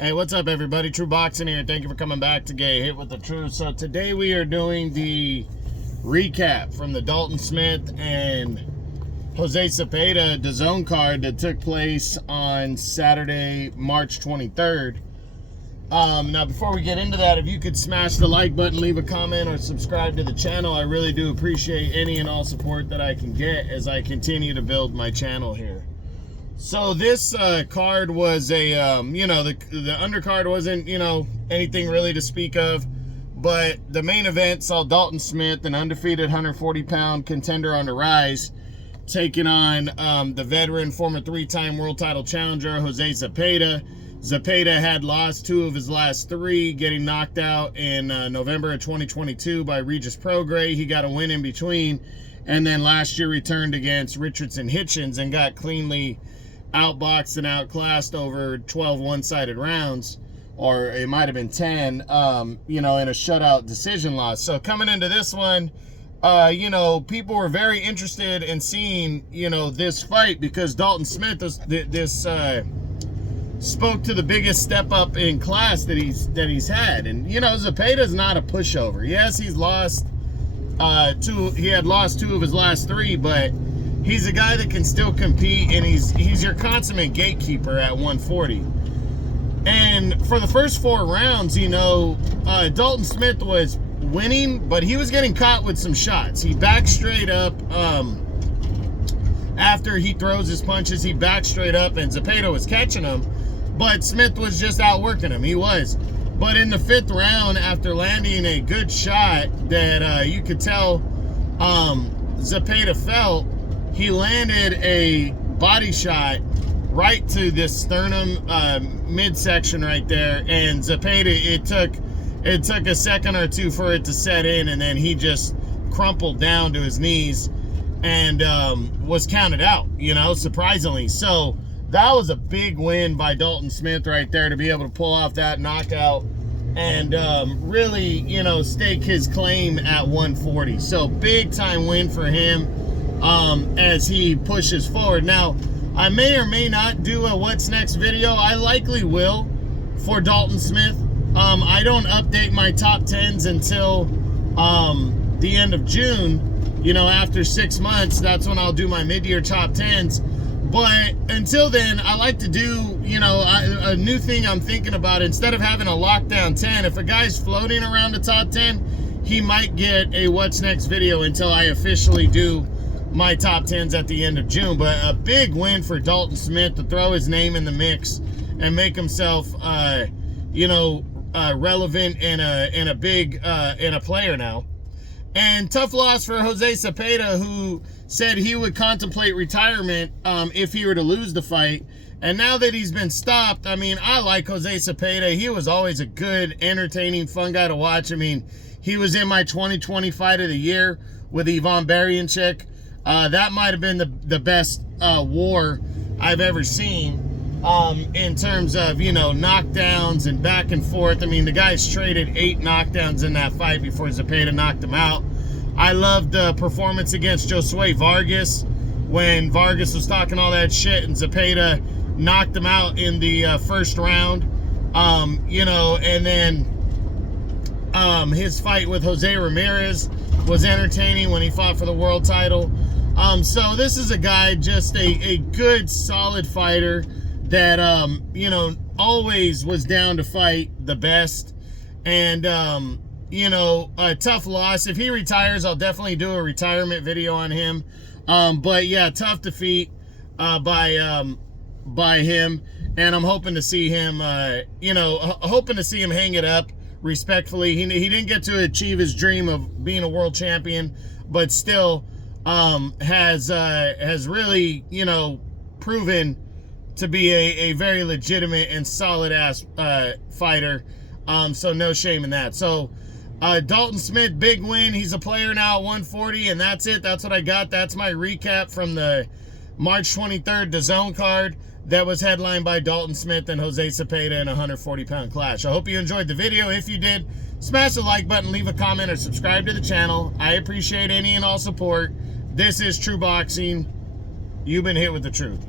Hey, what's up, everybody? True Boxing here. Thank you for coming back to Get Hit with the Truth. So today we are doing the recap from the Dalton Smith and Jose Zepeda DAZN card that took place on Saturday, March 23rd. Now, before we get into that, if you could smash the like button, leave a comment, or subscribe to the channel, I really do appreciate any and all support that I can get as I continue to build my channel here. So this card was a, the undercard wasn't, anything really to speak of. But the main event saw Dalton Smith, an undefeated 140-pound contender on the rise, taking on the veteran, former three-time world title challenger, Jose Zepeda. Zepeda had lost 2 of his last 3, getting knocked out in November of 2022 by Regis Prograis. He got a win in between. And then last year returned against Richardson Hitchens and got cleanly outboxed and outclassed over 12 one-sided rounds, or it might have been 10, in a shutout decision loss. So coming into this one, people were very interested in seeing, this fight because Dalton Smith, spoke to the biggest step up in class that he's had. And, Zepeda's not a pushover. Yes, he's lost he had lost 2 of his last 3, but he's a guy that can still compete, and he's your consummate gatekeeper at 140. And for the first 4 rounds, Dalton Smith was winning, but he was getting caught with some shots. He backed straight up. After he throws his punches, he backed straight up, and Zepeda was catching him, but Smith was just outworking him. He was. But in the 5th round, after landing a good shot that you could tell Zepeda felt, he landed a body shot right to this sternum midsection right there, and Zepeda, it took a second or 2 for it to set in, and then he just crumpled down to his knees and was counted out, surprisingly. So that was a big win by Dalton Smith right there to be able to pull off that knockout and really, stake his claim at 140. So big time win for him as he pushes forward. Now, I may or may not do a what's next video. I likely will for Dalton Smith. I don't update my top 10s until the end of June. After 6 months, that's when I'll do my mid-year top 10s. But until then, I like to do, a new thing I'm thinking about. Instead of having a lockdown 10, if a guy's floating around the top 10, he might get a what's next video until I officially do my top 10s at the end of June. But a big win for Dalton Smith to throw his name in the mix and make himself, relevant and a big and a player now. And tough loss for Jose Zepeda, who said he would contemplate retirement if he were to lose the fight. And now that he's been stopped, I like Jose Zepeda. He was always a good, entertaining, fun guy to watch. He was in my 2020 fight of the year with Ivan Barianchik. That might have been the best war I've ever seen in terms of, knockdowns and back and forth. The guys traded 8 knockdowns in that fight before Zepeda knocked him out. I loved the performance against Josue Vargas when Vargas was talking all that shit and Zepeda knocked him out in the first round. And then his fight with Jose Ramirez was entertaining when he fought for the world title. So this is a guy, just a good, solid fighter that, always was down to fight the best. And, a tough loss. If he retires, I'll definitely do a retirement video on him. But yeah, tough defeat by him. And I'm hoping to see him, hoping to see him hang it up respectfully. He didn't get to achieve his dream of being a world champion, but still has really, proven to be a very legitimate and solid ass fighter. So no shame in that. So Dalton Smith, big win. He's a player now at 140, and that's it. That's what I got. That's my recap from the March 23rd DAZN card that was headlined by Dalton Smith and Jose Zepeda in a 140-pound clash. I hope you enjoyed the video. If you did, smash the like button, leave a comment, or subscribe to the channel. I appreciate any and all support. This is True Boxing. You've been hit with the truth.